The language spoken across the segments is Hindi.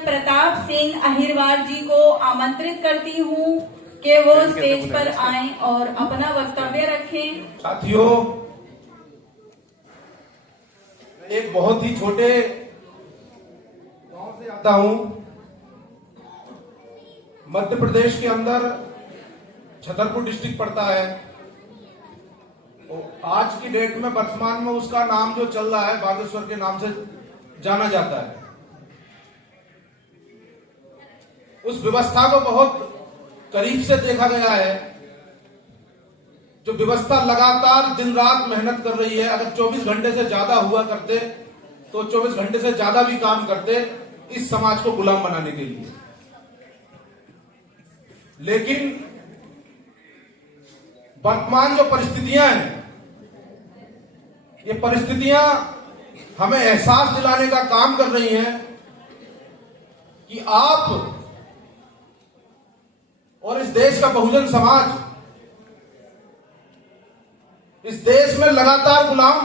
प्रताप सिंह अहिरवार जी को आमंत्रित करती हूँ कि वो स्टेज पर आएं और अपना वक्तव्य रखें। साथियों, एक बहुत ही छोटे गांव से आता हूं। मध्य प्रदेश के अंदर छतरपुर डिस्ट्रिक्ट पड़ता है। आज की डेट में वर्तमान में उसका नाम जो चल रहा है बागेश्वर के नाम से जाना जाता है। उस व्यवस्था को बहुत करीब से देखा गया है। जो व्यवस्था लगातार दिन रात मेहनत कर रही है। अगर 24 घंटे से ज्यादा हुआ करते तो 24 घंटे से ज्यादा भी काम करते इस समाज को गुलाम बनाने के लिए। लेकिन वर्तमान जो परिस्थितियां हैं, ये परिस्थितियां हमें एहसास दिलाने का काम कर रही हैं कि आप और इस देश का बहुजन समाज इस देश में लगातार गुलाम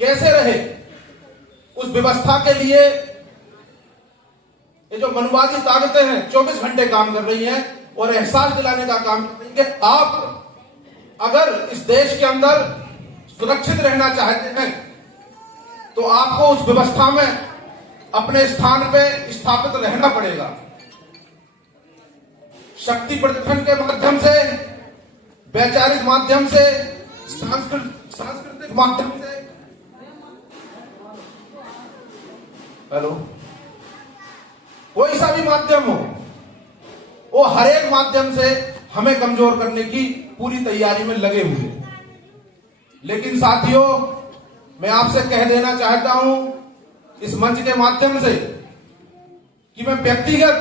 कैसे रहे। उस व्यवस्था के लिए ये जो मनुवादी ताकतें हैं 24 घंटे काम कर रही हैं और एहसास दिलाने का काम कर रही हैं कि आप अगर इस देश के अंदर सुरक्षित रहना चाहते हैं तो आपको उस व्यवस्था में अपने स्थान पे स्थापित रहना पड़ेगा। शक्ति प्रदर्शन के माध्यम से, वैचारिक माध्यम से, सांस्कृतिक माध्यम से, हेलो, कोई सा भी माध्यम हो, वो हर एक माध्यम से हमें कमजोर करने की पूरी तैयारी में लगे हुए। लेकिन साथियों, मैं आपसे कह देना चाहता हूं इस मंच के माध्यम से कि मैं व्यक्तिगत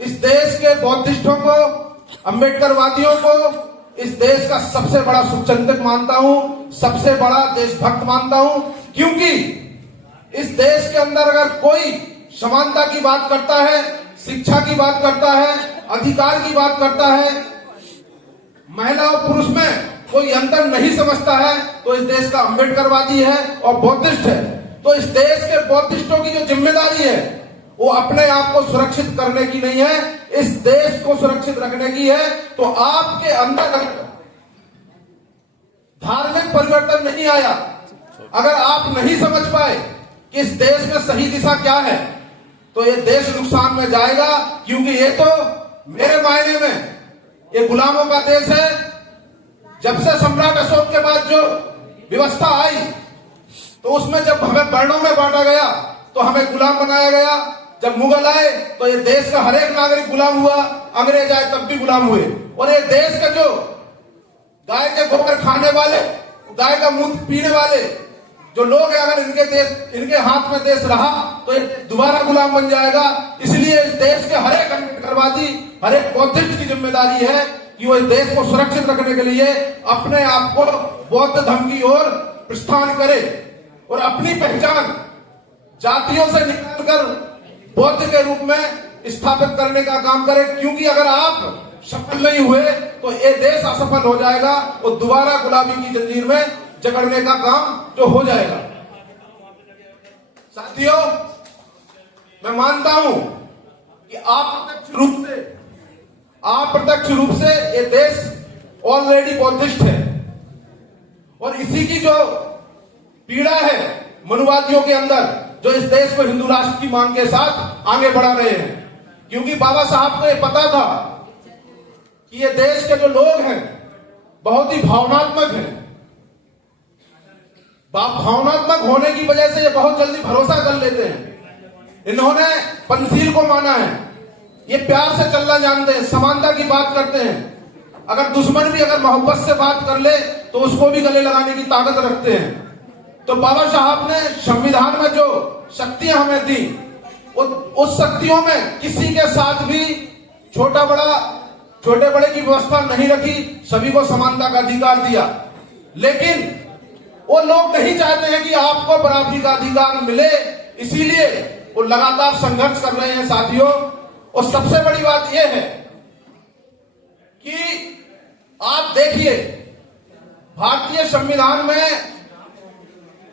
इस देश के बौद्धिस्टों को, अंबेडकरवादियों को इस देश का सबसे बड़ा शुभचिंतक मानता हूं, सबसे बड़ा देशभक्त मानता हूं। क्योंकि इस देश के अंदर अगर कोई समानता की बात करता है, शिक्षा की बात करता है, अधिकार की बात करता है, महिला और पुरुष में कोई अंतर नहीं समझता है तो इस देश का अंबेडकरवादी है और बौद्धिस्ट है। तो इस देश के बौद्धिस्टों की जो जिम्मेदारी है वो अपने आप को सुरक्षित करने की नहीं है, इस देश को सुरक्षित रखने की है। तो आपके अंदर धार्मिक परिवर्तन नहीं आया, अगर आप नहीं समझ पाए कि इस देश में सही दिशा क्या है तो ये देश नुकसान में जाएगा। क्योंकि ये तो मेरे मायने में ये गुलामों का देश है। जब से सम्राट अशोक के बाद जो व्यवस्था आई तो उसमें जब हमें वर्णों में बांटा गया तो हमें गुलाम बनाया गया। जब मुगल आए तो ये देश का हर एक नागरिक गुलाम हुआ, अंग्रेज आए तब भी गुलाम हुए। और ये देश का जो गाय के गोबर खाने वाले, गाय का मूत्र पीने वाले जो लोग हैं, अगर इनके हाथ में देश रहा तो ये दोबारा गुलाम बन जाएगा। इसलिए इस देश के हर एक अंबेडकरवादी, हर एक बौद्धिस्ट की जिम्मेदारी है कि वो इस देश को सुरक्षित रखने के लिए अपने आप को बौद्ध धर्म की ओर प्रस्थान करे और अपनी पहचान जातियों से निकालकर बौद्ध के रूप में स्थापित करने का काम करे। क्योंकि अगर आप सफल नहीं हुए तो ये देश असफल हो जाएगा और दोबारा गुलामी की जंजीर में जकड़ने का काम जो हो जाएगा। साथियों, मैं मानता हूं कि अप्रत्यक्ष रूप से ये देश ऑलरेडी बौद्धिस्ट है और इसी की जो पीड़ा है मनुवादियों के अंदर, जो इस देश को हिंदू राष्ट्र की मांग के साथ आगे बढ़ा रहे हैं। क्योंकि बाबा साहब को ये पता था कि ये देश के जो लोग हैं बहुत ही भावनात्मक हैं। भावनात्मक होने की वजह से ये बहुत जल्दी भरोसा कर लेते हैं। इन्होंने पंचशील को माना है, ये प्यार से चलना जानते हैं, समानता की बात करते हैं। अगर दुश्मन भी अगर मोहब्बत से बात कर ले तो उसको भी गले लगाने की ताकत रखते हैं। तो बाबा साहब ने संविधान में जो शक्तियां हमें दी, उस शक्तियों में किसी के साथ भी छोटे बड़े की व्यवस्था नहीं रखी, सभी को समानता का अधिकार दिया। लेकिन वो लोग नहीं चाहते हैं कि आपको बराबरी का अधिकार मिले, इसीलिए वो लगातार संघर्ष कर रहे हैं साथियों। और सबसे बड़ी बात यह है कि आप देखिए भारतीय संविधान में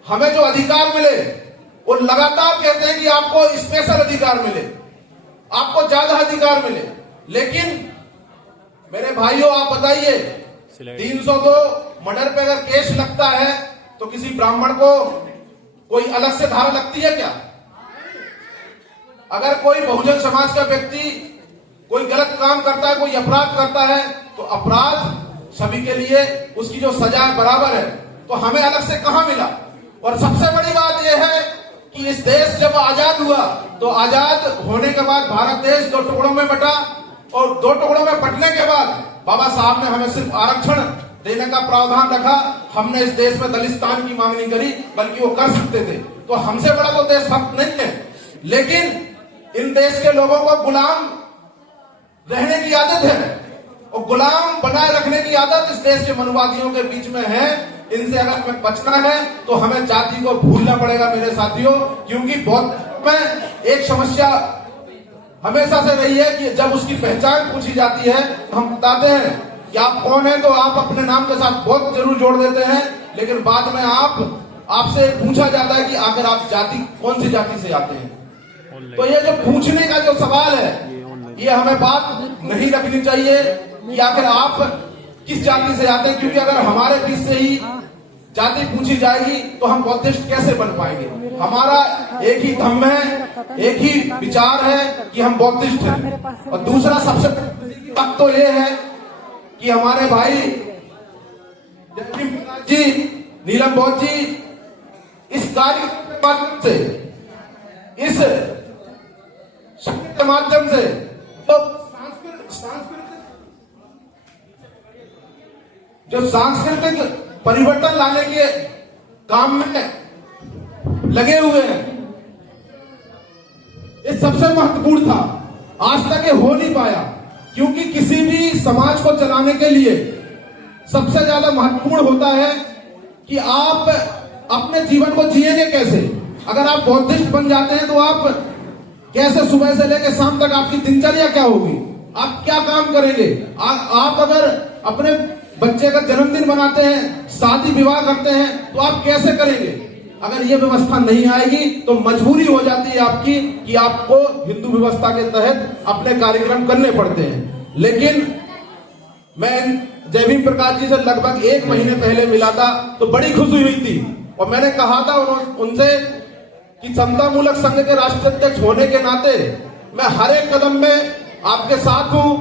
हमें जो अधिकार मिले वो लगातार कहते हैं कि आपको स्पेशल अधिकार मिले, आपको ज्यादा अधिकार मिले। लेकिन मेरे भाइयों, आप बताइए, 302 मर्डर पे अगर केस लगता है तो किसी ब्राह्मण को कोई अलग से धारा लगती है क्या? अगर कोई बहुजन समाज का व्यक्ति कोई गलत काम करता है, कोई अपराध करता है, तो अपराध सभी के लिए उसकी जो सजा है बराबर है, तो हमें अलग से कहां मिला? और सबसे बड़ी बात यह है कि इस देश जब आजाद हुआ तो आजाद होने के बाद भारत देश 2 टुकड़ों में बटा, और 2 टुकड़ों में बटने के बाद बाबा साहब ने हमें सिर्फ आरक्षण देने का प्रावधान रखा। हमने इस देश में दलिस्तान की मांग नहीं करी, बल्कि वो कर सकते थे। तो हमसे बड़ा तो देशभक्त नहीं है, लेकिन इन देश के लोगों को गुलाम रहने की आदत है, और गुलाम बनाए रखने की आदत इस देश के मनुवादियों के बीच में है। इनसे अगर हमें बचना है तो हमें जाति को भूलना पड़ेगा मेरे साथियों, क्योंकि बौद्ध में एक समस्या हमेशा से रही है कि जब उसकी पहचान पूछी जाती है तो हम बताते हैं कि आप कौन हैं, तो आप अपने नाम के साथ बौद्ध जरूर जोड़ देते हैं, लेकिन बाद में आपसे पूछा जाता है कि आखिर आप जाति कौन सी जाति से आते हैं। तो ये जो पूछने का जो सवाल है, ये हमें बात नहीं रखनी चाहिए कि आखिर आप किस जाति से आते हैं, क्योंकि अगर हमारे बीच से ही जाति पूछी जाएगी तो हम बौद्धिस्ट कैसे बन पाएंगे? हमारा एक ही धम्म है, एक ही विचार है कि हम बौद्धिस्ट हैं। और दूसरा सबसे बात तो ये है कि हमारे भाई जी नीलम बौद्ध जी इस कार्य के माध्यम से, इस के माध्यम से तो जो सांस्कृतिक परिवर्तन लाने के काम में लगे हुए हैं, ये सबसे महत्वपूर्ण था। आज तक ये हो नहीं पाया, क्योंकि किसी भी समाज को चलाने के लिए सबसे ज्यादा महत्वपूर्ण होता है कि आप अपने जीवन को जिएंगे कैसे। अगर आप बौद्धिस्ट बन जाते हैं तो आप कैसे सुबह से लेकर शाम तक आपकी दिनचर्या क्या होगी, आप क्या काम करेंगे? आप अगर अपने बच्चे का जन्मदिन मनाते हैं, शादी विवाह करते हैं, तो आप कैसे करेंगे? अगर ये व्यवस्था नहीं आएगी तो मजबूरी हो जाती है आपकी कि आपको हिंदू व्यवस्था के तहत अपने कार्यक्रम करने पड़ते हैं। लेकिन मैं जय भीम प्रकाश जी से लगभग 1 महीने पहले मिला था, तो बड़ी खुशी हुई थी, और मैंने कहा था उनसे कि समता मूलक संघ के राष्ट्राध्यक्ष होने के नाते मैं हर एक कदम में आपके साथ हूं,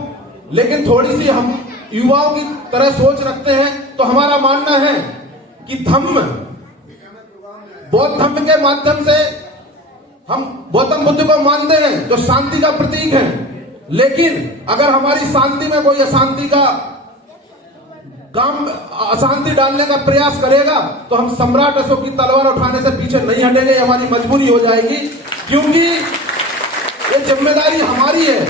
लेकिन थोड़ी सी हम युवाओं की तरह सोच रखते हैं। तो हमारा मानना है कि धम्म, बौद्ध धम्म के माध्यम से हम गौतम बुद्ध को मानते हैं जो शांति का प्रतीक है, लेकिन अगर हमारी शांति में कोई अशांति का काम, अशांति डालने का प्रयास करेगा तो हम सम्राट अशोक की तलवार उठाने से पीछे नहीं हटेंगे। हमारी मजबूरी हो जाएगी, क्योंकि ये जिम्मेदारी हमारी है,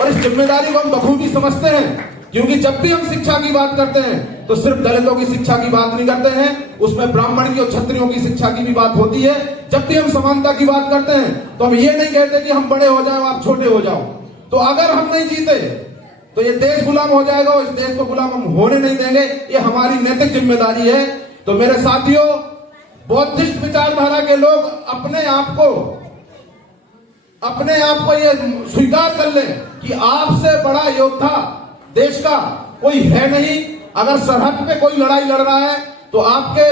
और इस जिम्मेदारी को हम बखूबी समझते हैं। क्योंकि जब भी हम शिक्षा की बात करते हैं तो सिर्फ दलितों की शिक्षा की बात नहीं करते हैं, उसमें ब्राह्मण की और क्षत्रियों की शिक्षा की भी बात होती है। जब भी हम समानता की बात करते हैं तो हम ये नहीं कहते कि हम बड़े हो जाओ आप छोटे हो जाओ। तो अगर हम नहीं जीते तो ये देश गुलाम हो जाएगा, और इस देश को गुलाम हम होने नहीं देंगे। ये हमारी नैतिक जिम्मेदारी है। तो मेरे साथियों, बौद्धिस्ट विचारधारा के लोग अपने आप को ये स्वीकार कर लें कि आपसे बड़ा योद्धा देश का कोई है नहीं। अगर सरहद पे कोई लड़ाई लड़ रहा है तो आपके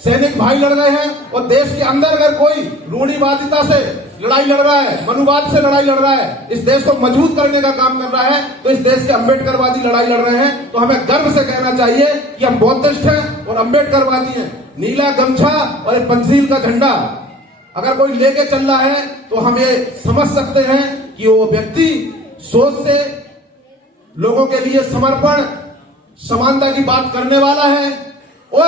सैनिक भाई लड़ रहे हैं, और देश के अंदर अगर कोई रूढ़िवादिता से लड़ाई लड़ रहा है, मनुवाद से लड़ाई लड़ रहा है, इस देश को मजबूत करने का काम कर रहा है, तो इस देश के अम्बेडकरवादी लड़ाई लड़ रहे हैं। तो हमें गर्व से कहना चाहिए कि हम बौद्धिस्ट हैं और अम्बेडकरवादी हैं। नीला गमछा और एक पंचशील का झंडा अगर कोई लेके चल रहा है तो हम ये समझ सकते हैं कि वो व्यक्ति सोच से लोगों के लिए समर्पण, समानता की बात करने वाला है, और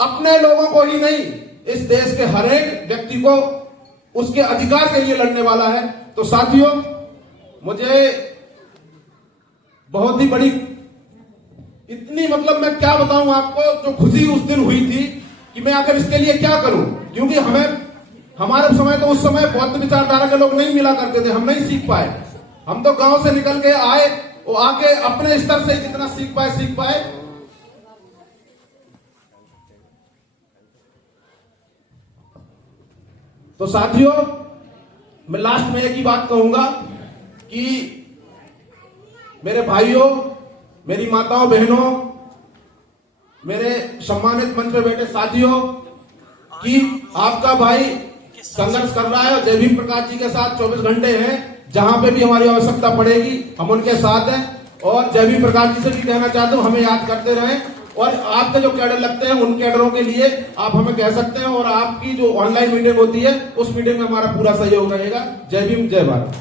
अपने लोगों को ही नहीं, इस देश के हर एक व्यक्ति को उसके अधिकार के लिए लड़ने वाला है। तो साथियों, मुझे बहुत ही बड़ी, इतनी मतलब मैं क्या बताऊं आपको, जो खुशी उस दिन हुई थी कि मैं आखिर इसके लिए क्या करूं। क्योंकि हमारे समय तो उस समय बौद्ध विचारधारा के लोग नहीं मिला करते थे, हम नहीं सीख पाए। हम तो गांव से निकल के आए, वो आके अपने स्तर से जितना सीख पाए। तो साथियों, मैं लास्ट में एक ही बात कहूंगा कि मेरे भाइयों, मेरी माताओं, बहनों, मेरे सम्मानित मंच पे बैठे साथियों, कि आपका भाई संघर्ष कर रहा है और जय भीम प्रकाश जी के साथ 24 घंटे हैं। जहां पे भी हमारी आवश्यकता पड़ेगी हम उनके साथ हैं। और जय भीम प्रकाश जी से भी कहना चाहता हूं, हमें याद करते रहें। और आपके जो कैडर लगते हैं उन कैडरों के लिए आप हमें कह सकते हैं, और आपकी जो ऑनलाइन मीटिंग होती है उस मीटिंग में हमारा पूरा सहयोग रहेगा। जय भीम, जय भारत।